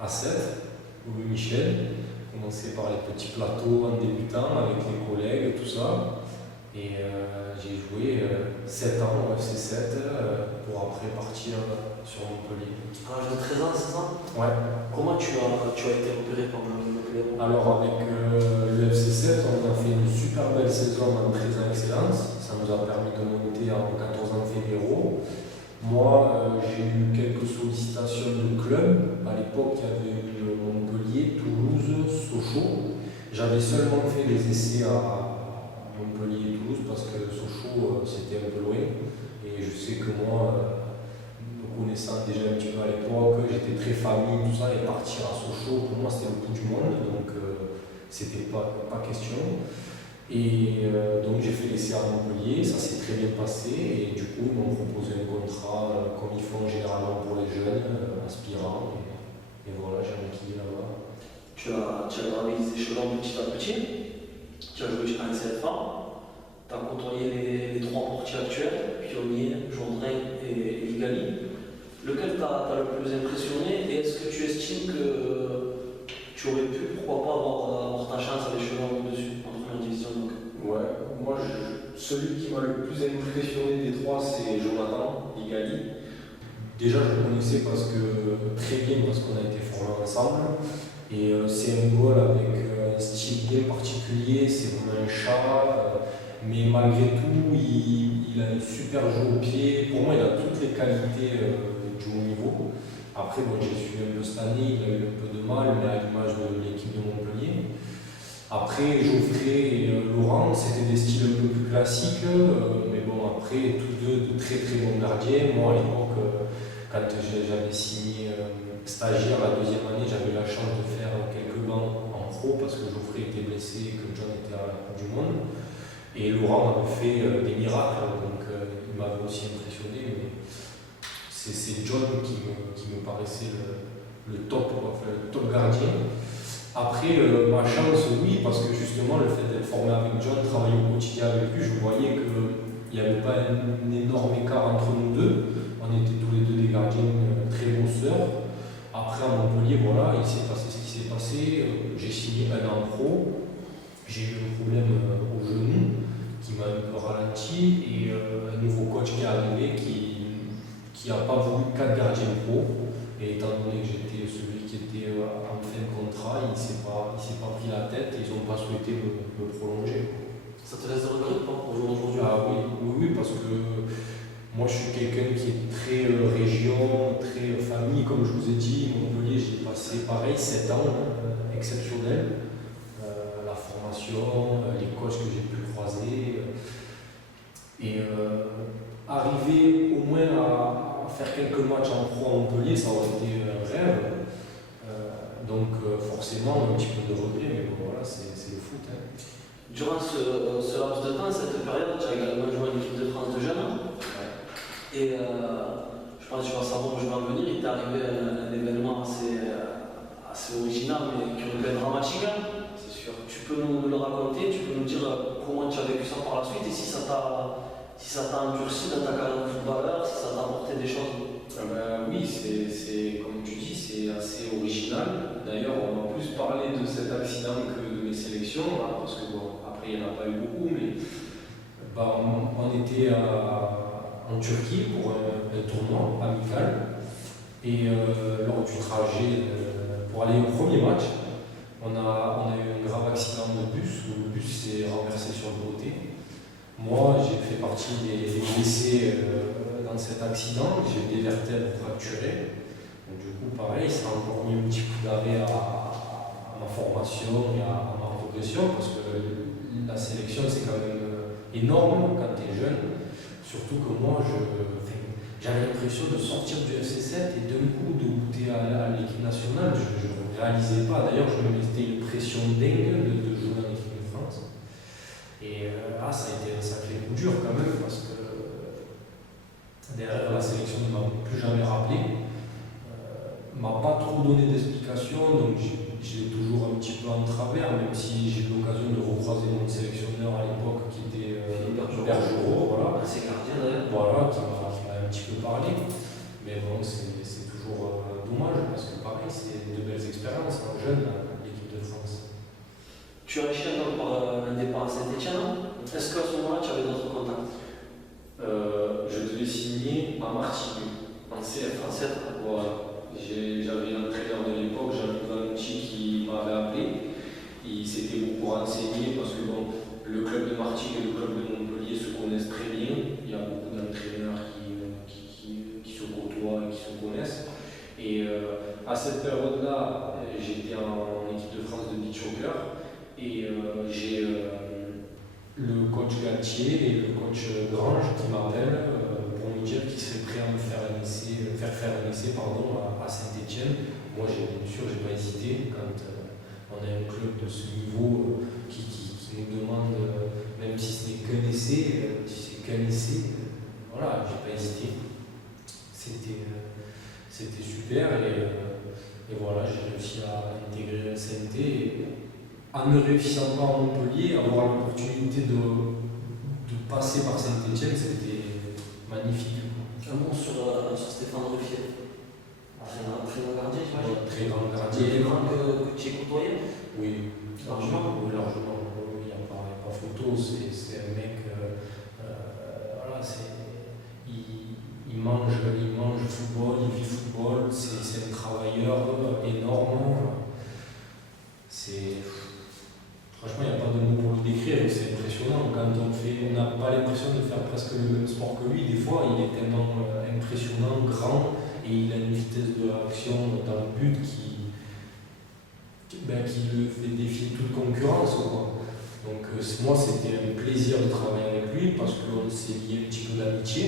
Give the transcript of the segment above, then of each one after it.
à 7, au Louis Michel. Commencé par les petits plateaux en débutant avec les collègues, tout ça. Et j'ai joué 7 ans au FC 7 pour après partir sur Montpellier. À l'âge de 13 ans, c'est ça? Ouais. Comment tu as été repéré par le Clermont? Alors avec le FC 7, on a fait une super belle saison en 13 ans excellence. Ça nous a permis de monter en 14 ans fédéraux. Moi, j'ai eu quelques sollicitations de clubs. À l'époque, il y avait eu Montpellier, Toulouse, Sochaux. J'avais seulement fait des essais à Montpellier et Toulouse parce que Sochaux, c'était un peu loin. Et je sais que moi, me connaissant déjà un petit peu à l'époque, j'étais très famille, tout ça, et partir à Sochaux, pour moi, c'était le bout du monde. Donc, c'était pas question. Et donc j'ai fait l'essai à Montpellier, ça s'est très bien passé et du coup ils m'ont proposé un contrat comme ils font généralement pour les jeunes, aspirants et voilà, j'ai enquillé là-bas. Tu as gravé les échelons petit à petit, tu as joué jusqu'à un CFA, tu as côtoyé les trois portiers actuels, Pionnier, Jourdain et Ligali. Lequel t'a le plus impressionné et est-ce que tu estimes que tu aurais pu, pourquoi pas, avoir ta chance à l'échelon au-dessus, en première division donc? Ouais, moi celui qui m'a le plus impressionné des trois c'est Jonathan Ligali. Déjà je le connaissais très bien parce qu'on a été formés ensemble et c'est un goal avec un style bien particulier, c'est vraiment un chat, mais malgré tout il a un super jeu au pied. Pour moi il a toutes les qualités du haut niveau. Après bon, j'ai suivi un peu cette année, il a eu un peu de mal, mais à l'image de l'équipe de Montpellier. Après, Geoffrey et Laurent, c'était des styles un peu plus classiques, mais bon, après, tous deux de très très bons gardiens. Moi, à l'époque, quand j'avais signé stagiaire la deuxième année, j'avais la chance de faire quelques bancs en pro parce que Geoffrey était blessé et que John était à la Coupe du Monde. Et Laurent avait fait des miracles, donc il m'avait aussi impressionné. Mais c'est John qui me paraissait le top gardien. Après, ma chance, oui, parce que justement, le fait d'être formé avec John, travailler au quotidien avec lui, je voyais qu'il n'y avait pas un énorme écart entre nous deux. On était tous les deux des gardiens très bosseurs. Après, à Montpellier, voilà, il s'est passé ce qui s'est passé. J'ai signé un an pro. J'ai eu un problème au genou qui m'a un peu ralenti et un nouveau coach qui est arrivé qui n'a pas voulu 4 gardiens pro. Et étant donné que j'étais celui qui était en fin de contrat, il ne s'est pas pris la tête et ils n'ont pas souhaité me prolonger. Ça te laisse de regret pas aujourd'hui? Ah oui, parce que moi je suis quelqu'un qui est très région, très famille, comme je vous ai dit. Montpellier, j'ai passé pareil 7 ans exceptionnels. La formation, les coachs que j'ai pu croiser. Et arriver au moins à faire quelques matchs en pro à Montpellier, ça aurait été un rêve. Donc forcément, un petit peu de regret, mais bon, voilà, c'est le foot. Hein. Durant ce laps de temps, cette période, tu as également joué en équipe de France de jeunes. Ouais. Et je pense que tu vas savoir où je vais en venir. Il t'est arrivé un événement assez original, mais qui aurait pu être dramatique. C'est sûr. Tu peux nous le raconter, tu peux nous dire comment tu as vécu ça par la suite et si ça t'a endurci dans ta carrière de footballeur, si ça t'a apporté des choses. Oui, c'est comme tu dis, c'est assez original. D'ailleurs, on va plus parler de cet accident que de mes sélections, là, parce que bon, après il n'y en a pas eu beaucoup, mais on était en Turquie pour un tournoi amical et lors du trajet pour aller au premier match, on a eu un grave accident de bus où le bus s'est renversé sur le côté. Moi, j'ai fait partie des blessés dans cet accident, j'ai eu des vertèbres fracturées. Donc, du coup, pareil, ça a encore mis un petit coup d'arrêt à ma formation et à ma progression parce que la sélection, c'est quand même énorme quand tu es jeune. Surtout que moi, j'avais l'impression de sortir du FC 7 et d'un coup de goûter à l'équipe nationale. Je ne réalisais pas. D'ailleurs, je me mettais une pression dingue de jouer en équipe de France. Et ça a été un sacré coup dur quand même parce que derrière la sélection ne m'a plus jamais rappelé, m'a pas trop donné d'explications, donc je l'ai toujours un petit peu en travers, même si j'ai eu l'occasion de recroiser mon sélectionneur à l'époque qui était Bergerot, voilà. C'est gardien d'ailleurs. Voilà, qui m'a un petit peu parlé. Mais bon, c'est toujours dommage parce que pareil, c'est de belles Tu as enchaîné donc par un départ à Saint-Etienne. Est-ce qu'à ce moment-là, tu avais d'autres contacts? Je devais signer à Martigues, en CFA. Voilà. J'avais l'entraîneur de l'époque, Jean-Luc Vanucci, qui m'avait appelé. Il s'était beaucoup renseigné parce que bon, le club de Martigues et le club de Montpellier se connaissent très bien. Il y a beaucoup d'entraîneurs qui se côtoient et qui se connaissent. Et à cette période-là, j'étais en équipe de France de beach soccer et j'ai le coach Galtier et le coach Grange qui m'appellent pour me dire qu'ils seraient prêts à me faire faire un essai à Saint-Etienne. Moi, bien sûr, j'ai pas hésité quand on a un club de ce niveau qui nous demande, même si ce n'est qu'un essai, voilà, j'ai pas hésité. C'était super et voilà, j'ai réussi à intégrer un CNT. En ne réussissant pas à Montpellier, avoir l'opportunité de passer par Saint-Etienne, c'était magnifique. Un mot sur Stéphane Ruffier. Très grand gardien, j'imagine. Très grand gardien. Il est grand que tu es côtoyé? Oui, Largement. Oui, largement. Il n'y a pas photo, c'est un mec, voilà, il mange football, il vit football, c'est un travailleur énorme. Franchement, il n'y a pas de mots pour le décrire, c'est impressionnant. Quand on n'a pas l'impression de faire presque le même sport que lui, des fois, il est tellement impressionnant, grand, et il a une vitesse de réaction dans le but qui le fait défier toute concurrence, quoi. Donc moi, c'était un plaisir de travailler avec lui parce qu'on s'est lié un petit peu d'amitié.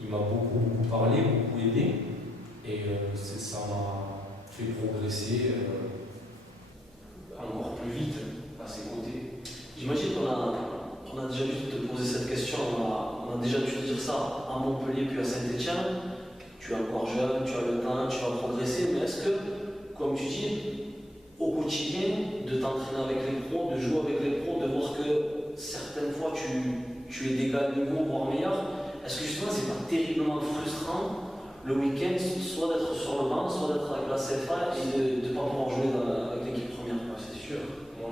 Il m'a beaucoup parlé, beaucoup aidé, et ça m'a fait progresser encore plus vite à ses côtés. J'imagine qu'on a déjà dû te poser cette question, on a déjà dû te dire ça à Montpellier puis à Saint-Etienne. Tu es encore jeune, tu as le temps, tu vas progresser, mais est-ce que, comme tu dis, au quotidien, de t'entraîner avec les pros, de jouer avec les pros, de voir que certaines fois tu es d'égal niveau, voire meilleur, est-ce que justement c'est pas terriblement frustrant le week-end, soit d'être sur le banc, soit d'être avec la CFA et de ne pas pouvoir jouer avec l'équipe première? C'est sûr. Moi,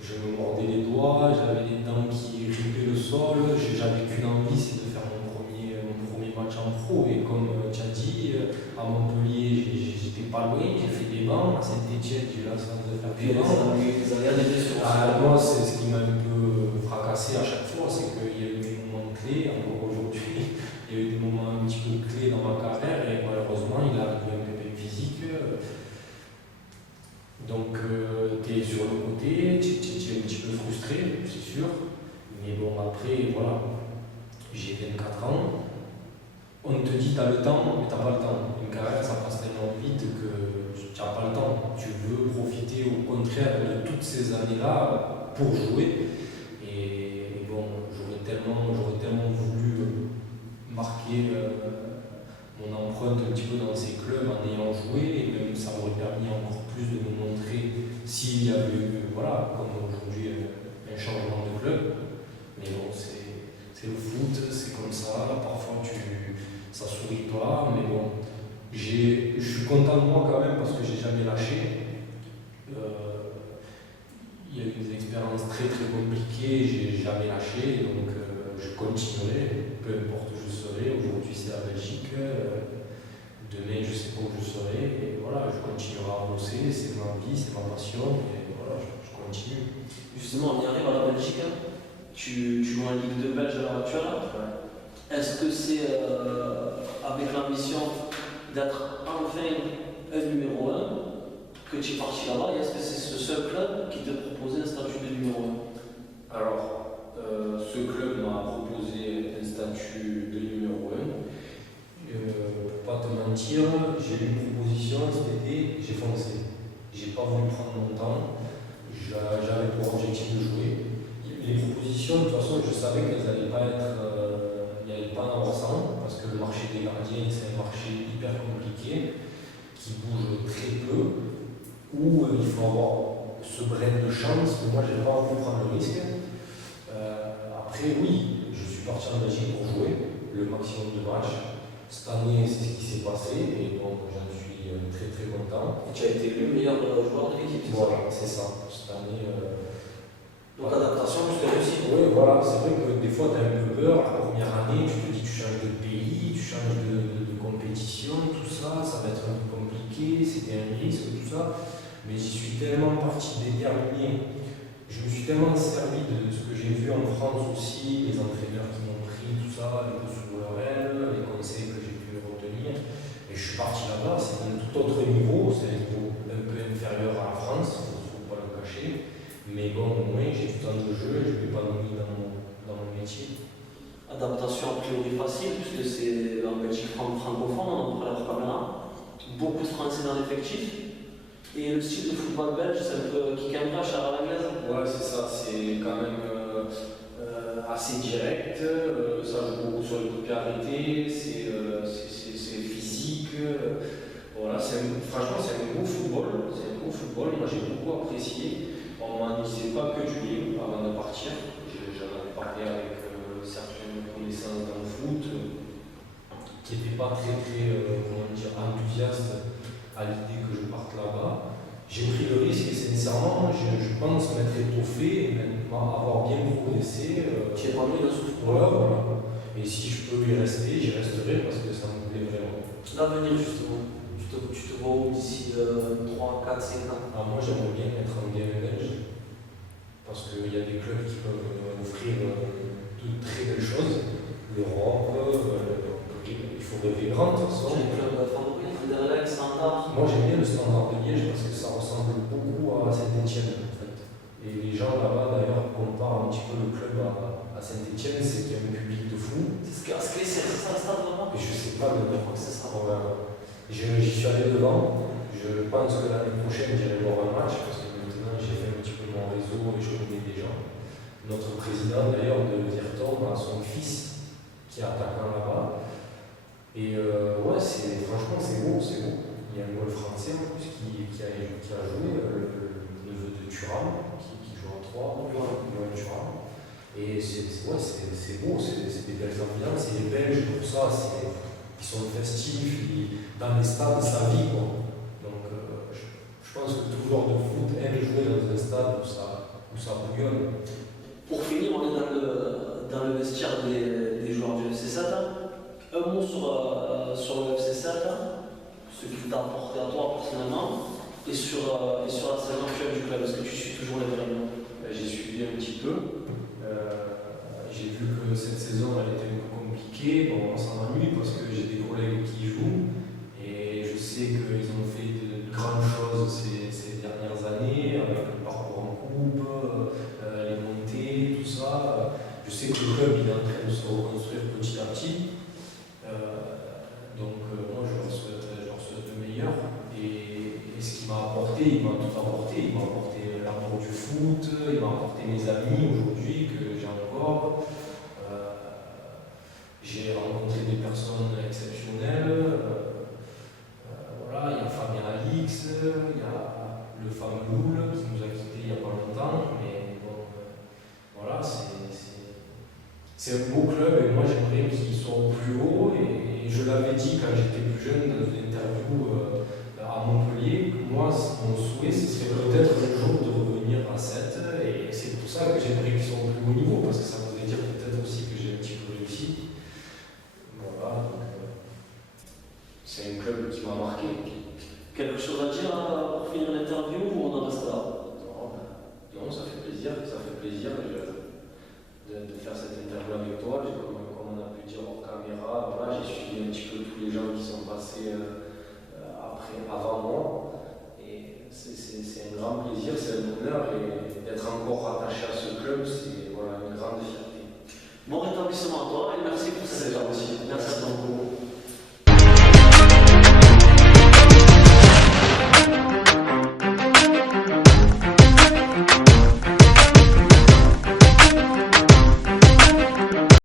je me mordais les doigts, j'avais les dents qui ripaient le sol, j'avais qu'une envie, c'est de faire mon premier match en pro. Et comme tu as dit, à Montpellier, j'étais pas loin, j'ai fait des bancs. À Saint-Etienne, j'ai eu la chance de faire des bancs. Moi, c'est ce qui m'a un peu fracassé à chaque fois, c'est qu'il y a eu des moments clés, encore aujourd'hui, il y a eu des moments un petit peu clés dans ma carrière et malheureusement, il a arrivé un pépin physique. Donc, tu es sur le côté, tu es un petit peu frustré, c'est sûr. Mais bon, après, voilà, j'ai 24 ans. On te dit tu as le temps, mais tu n'as pas le temps. Une carrière, ça passe tellement vite que tu n'as pas le temps. Tu veux profiter au contraire de toutes ces années-là pour jouer. Et bon, j'aurais tellement voulu marquer mon empreinte un petit peu dans ces clubs en ayant joué. Et même ça m'aurait permis encore plus de me montrer s'il y avait eu, voilà, comme aujourd'hui, un changement de club. Mais bon, c'est le foot, c'est comme ça. Parfois, ça sourit pas, mais bon, je suis content de moi quand même parce que j'ai jamais lâché. Il y a eu des expériences très compliquées, j'ai jamais lâché, donc je continuerai, peu importe où je serai. Aujourd'hui c'est la Belgique, demain je sais pas où je serai, et voilà, je continuerai à bosser, c'est ma vie, c'est ma passion, et voilà, je continue. Justement, on y arrive à la Belgique, tu joues en Ligue 2 belge à l'heure actuelle. Ouais. Est-ce que c'est avec l'ambition d'être enfin un numéro 1 que tu es parti là-bas, et est-ce que c'est ce seul club qui te proposait un statut de numéro 1? Alors, ce club m'a proposé un statut de numéro 1. Pour pas te mentir, j'ai eu une proposition cet été, j'ai foncé. J'ai pas voulu prendre mon temps, j'avais pour objectif de jouer. Les propositions, de toute façon, je savais qu'elles n'allaient pas être. Il n'y avait pas en avoir 100 parce que le marché des gardiens, c'est un marché hyper compliqué qui bouge très peu, où il faut avoir ce brin de chance. Mais moi, je n'ai pas envie de prendre le risque. Après, oui, je suis parti en Belgique pour jouer le maximum de matchs. Cette année, c'est ce qui s'est passé et donc j'en suis très très content. Et tu as été le meilleur joueur de l'équipe, c'est ça? Voilà, c'est ça. Cette année. Donc adaptation plus réussie. Oui, voilà, c'est vrai que des fois tu as un peu peur. La première année, tu te dis tu changes de pays, tu changes de compétition, tout ça, ça va être un peu compliqué, c'était un risque, tout ça. Mais j'y suis tellement parti déterminé. Je me suis tellement servi de ce que j'ai vu en France aussi, les entraîneurs qui m'ont pris, tout ça, les coups sous leur aile, les conseils que j'ai pu retenir. Et je suis parti là-bas, c'est un tout autre niveau, c'est un niveau un peu inférieur à la France, il ne faut pas le cacher. Mais bon, au moins j'ai du temps de jeu et je m'épanouis dans mon métier. Adaptation a priori facile, puisque c'est en Belgique francophone, on prend leur caméra. Beaucoup de Français dans l'effectif. Et le style de football belge, c'est un peu kick and rush à l'anglaise. Ouais, c'est ça, c'est quand même assez direct. Ça joue beaucoup sur les coups de pied arrêtés, c'est physique. Voilà, franchement, c'est un beau football. C'est un beau football. Moi, j'ai beaucoup apprécié. On m'en disait pas que du bien avant de partir. J'en avais parlé avec certaines connaissances dans le foot qui n'étaient pas très, comment dire, enthousiastes à l'idée que je parte là-bas. J'ai pris le risque et sincèrement, je pense m'être étoffé et avoir bien progressé. Tu es pas mis dans ce football. Voilà. Et si je peux y rester, j'y resterai parce que ça me plaît vraiment. L'avenir, justement, tu te vois où d'ici 3, 4, 5 ans? Alors moi, j'aimerais bien être en Ligue belge parce qu'il y a des clubs qui peuvent offrir de très belles choses. L'Europe, il faut rêver grand de toute façon. Tu es club favori, Anderlecht, Standard? Moi j'aime bien le Standard de Liège parce que ça ressemble beaucoup à Saint-Étienne en fait. Et les gens là-bas d'ailleurs comparent un petit peu le club à Saint-Étienne, c'est qu'il y a un public de fou. C'est ça le stade vraiment? Et je sais pas de quoi c'est ça. J'y suis allé devant. Je pense que l'année prochaine j'irai voir un match parce que maintenant j'ai fait un petit peu mon réseau et je connais des gens. Notre président d'ailleurs de Virton a son fils qui est attaquant là-bas. Et ouais, franchement c'est beau, c'est beau. Il y a un goal français en plus qui a joué, le neveu de Thuram, qui joue en 3, Johan Thuram. Et c'est beau, c'est des belles ambiances. Et les Belges, pour ça, ils sont festifs, dans les stades, ça vit quoi. Donc je pense que tout joueur de foot aime jouer dans un stade où ça bouillonne. Pour finir, on est dans le vestiaire des joueurs du FC Sata. Un mot sur le FC Sata, ce qu'il t'a apporté à toi personnellement, et sur la saison actuelle du club. Est-ce que tu suis toujours l'événement? J'ai suivi un petit peu. J'ai vu que cette saison elle était un peu compliquée. Bon, on s'en ennuie parce que j'ai des collègues qui y jouent et je sais qu'ils ont fait de grandes choses ces dernières années avec le parcours en coupe, les montées, tout ça. Je sais que le club il est en train de se reconstruire petit à petit. Donc moi je leur souhaite le meilleur. Et ce qu'il m'a apporté, il m'a tout apporté. Il m'a apporté l'amour du foot, il m'a apporté mes amis aujourd'hui que j'ai encore. J'ai rencontré des personnes exceptionnelles. Voilà, il y a Fabien Alix, il y a le fameux Loul qui nous a quittés il n'y a pas longtemps. Mais bon, voilà, c'est un beau club et moi j'aimerais qu'il soit au plus haut. Et je l'avais dit quand j'étais plus jeune dans une interview à Montpellier, moi mon souhait ce serait peut-être un jour de revenir à 7 et c'est pour ça que j'aimerais qu'ils soient au plus haut niveau parce que ça voudrait dire peut-être aussi que j'ai un petit peu réussi. Voilà, donc c'est un club qui m'a marqué. Quelque chose à dire pour finir l'interview ou on en reste là? Non, ça fait plaisir de faire cette interview avec toi. Comme on a pu dire hors caméra, voilà, j'ai suivi un petit peu tous les gens qui sont passés avant moi. Et c'est un grand plaisir, c'est un honneur et d'être encore rattaché à ce club, c'est voilà, une grande fierté. Bon rétablissement à toi et merci pour cette intervention.